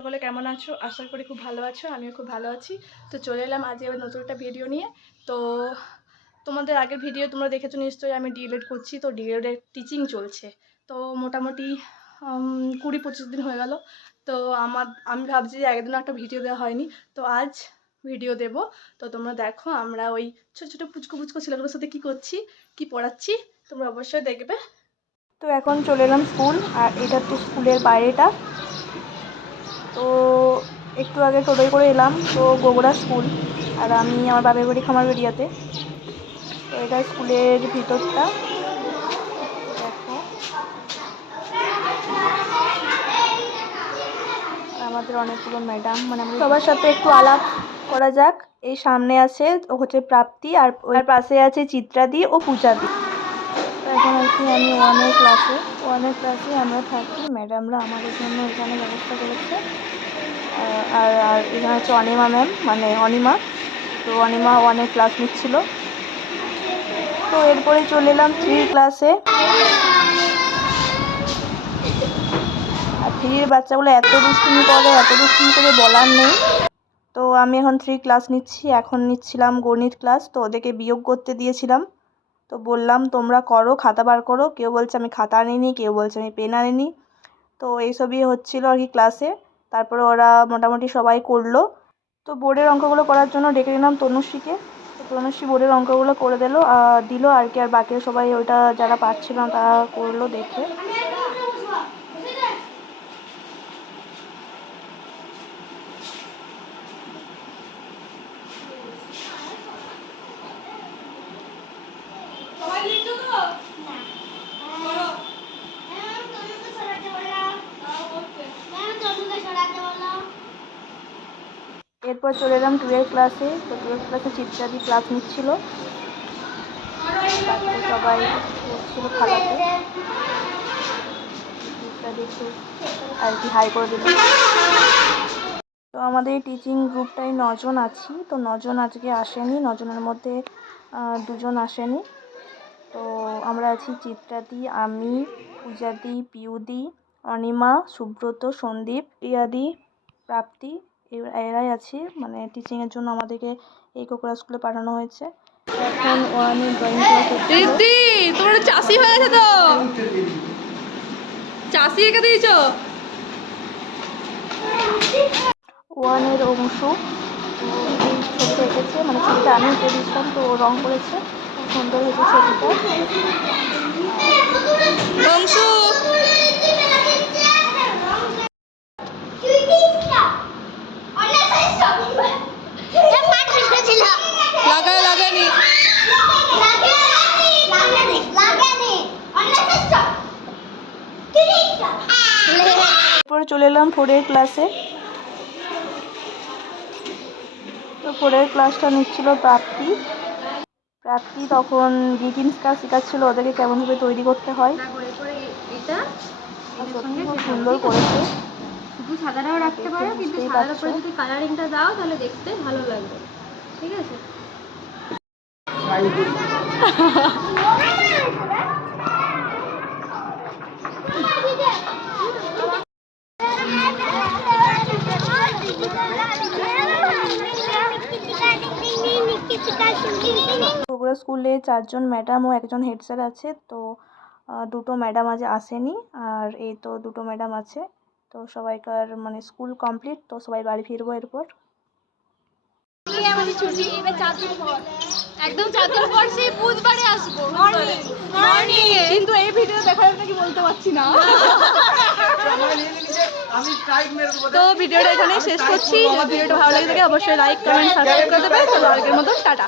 সকলে কেমন আছো? আশা করি খুব ভালো আছো। আমিও খুব ভালো আছি। তো চলে এলাম আজ আবার নতুন একটা ভিডিও নিয়ে। তো তোমাদের আগের ভিডিও তোমরা দেখেছো নিশ্চয়ই, আমি ডিএলএড করছি। তো ডিএলএডের টিচিং চলছে। তো মোটামুটি 20-25 দিন হয়ে গেল। তো আমি ভাবছি যে একদিনও একটা ভিডিও দেওয়া হয়নি। তো আজ ভিডিও দেব। তো তোমরা দেখো আমরা ওই ছোটো ছোটো পুচকো ছেলেগুলোর সাথে কী করছি, কী পড়াচ্ছি, তোমরা অবশ্যই দেখবে। তো এখন চলে এলাম স্কুল, আর এটা হচ্ছে স্কুলের বাইরেটা। তো একটু আগে টোটোয় করে এলাম। তো গোগরা স্কুল, আর আমি আমার বাপের বাড়ি খামারবাড়িয়াতে। তো এটা স্কুলের ভিতরটা দেখো। আর আমাদের অনেকগুলো ম্যাডাম, মানে আমাদের সবার সাথে একটু আলাপ করা যাক। এই সামনে আছে হচ্ছে প্রাপ্তি, আর ওই পাশে আছে চিত্রাদি ও পূজাদি। তো এখন আছি আমি ওয়ানের ক্লাসে আমরা থাকি। ম্যাডামরা আমাদের জন্য এখানে ব্যবস্থা করেছে। আর এখানে হচ্ছে অনিমা ম্যাম, মানে অনিমা। তো অনিমা ওয়ানের ক্লাস নিচ্ছিল। তো এরপরে চলে এলাম 3 ক্লাসে। আর 3-এর বাচ্চাগুলো এত দুষ্টুমি করে বলার নেই। তো আমি এখন 3 ক্লাস নিচ্ছি। এখন নিচ্ছিলাম গণিত ক্লাস। তো ওদেরকে বিয়োগ করতে দিয়েছিলাম। তো বললাম তোমরা করো, খাতা বার করো। কেউ বলছে আমি খাতা আনিনি, কেউ বলছে আমি পেন আনিনি। তো এইসবই হচ্ছিলো আর কি ক্লাসে। তারপরে ওরা মোটামুটি সবাই করলো। তো বোর্ডের অঙ্কগুলো করার জন্য ডেকে নিলাম তনুশ্রীকে। তো তনুশ্রী বোর্ডের অঙ্কগুলো করে দিল আর কি। আর বাকি সবাই ওইটা যারা পারছিল না তারা করলো দেখে। এরপর চলে এলাম 12 ক্লাসে। তো 12 ক্লাসে চিত্রাদি ক্লাস নিচ্ছিল। সবাই করছিল খাতাতে। চিত্রাদি একটু আর কি হাই করে দিল। তো আমাদের টিচিং গ্রুপটায় 9 জন আছি। তো 9 জন আজকে আসেনি। 9 জনের মধ্যে 2 জন আসেনি। তো আমরা আছি চিত্রাদি, আমি, পূজাদি, পিউদি, অনিমা, সুব্রত, সন্দীপ, রিয়াদি, প্রাপ্তি, এরাই আছি। মানে টিচিংয়ের জন্য আমাদেরকে এই কোকড়া স্কুলে পাঠানো হয়েছে। এখন ওয়ানে ড্রয়িং ক্লাস হচ্ছে। দিদি তোমরা চাষি হয়ে গেছে তো, চাষি এঁকে দিয়েছো। ওয়ানের অংশ এই ছবিটা এঁকেছে, মানে ছবিটা আমি এঁকে দিয়েছিলাম। তো রং করেছে, খুব সুন্দর হয়েছে ছবিটা। অংশু লাগানি এরপরে চলে এলাম 4-এর ক্লাসে। তো 4-এর ক্লাসটা নিচ্ছিল প্রাপ্তি। তখন গ্রিটিংস কার্ড শেখাচ্ছিল ওদেরকে কেমনভাবে তৈরি করতে হয়। সত্যি খুব সুন্দর করেছে। শুধু সাদাটাও রাখতে পারো, কিন্তু সাদার উপরে যদি কালারিংটা দাও তাহলে দেখতে ভালো লাগবে। ঠিক আছে। বগুড়া স্কুলে 4 জন ম্যাডাম ও 1 জন হেড স্যার আছে। তো 2টো ম্যাডাম আজ আসেনি, আর এই তো 2টো ম্যাডাম আছে। তো সবাইকার মানে স্কুল কমপ্লিট। তো সবাই বাড়ি ফিরবো এরপর। আমাদের ছুটি এবার 4 দিন পর, একদম 4 দিন পর সেই বুধবারে আসবো মর্নিং এ। কিন্তু এই ভিডিও দেখার নাকি বলতে পারছি না। তো ভিডিওটা এখানেই শেষ করছি। যদি ভিডিওটা ভালো লাগে থাকে অবশ্যই লাইক, কমেন্ট, সাবস্ক্রাইব করে দেবে। তো আজকের মতো টাটা।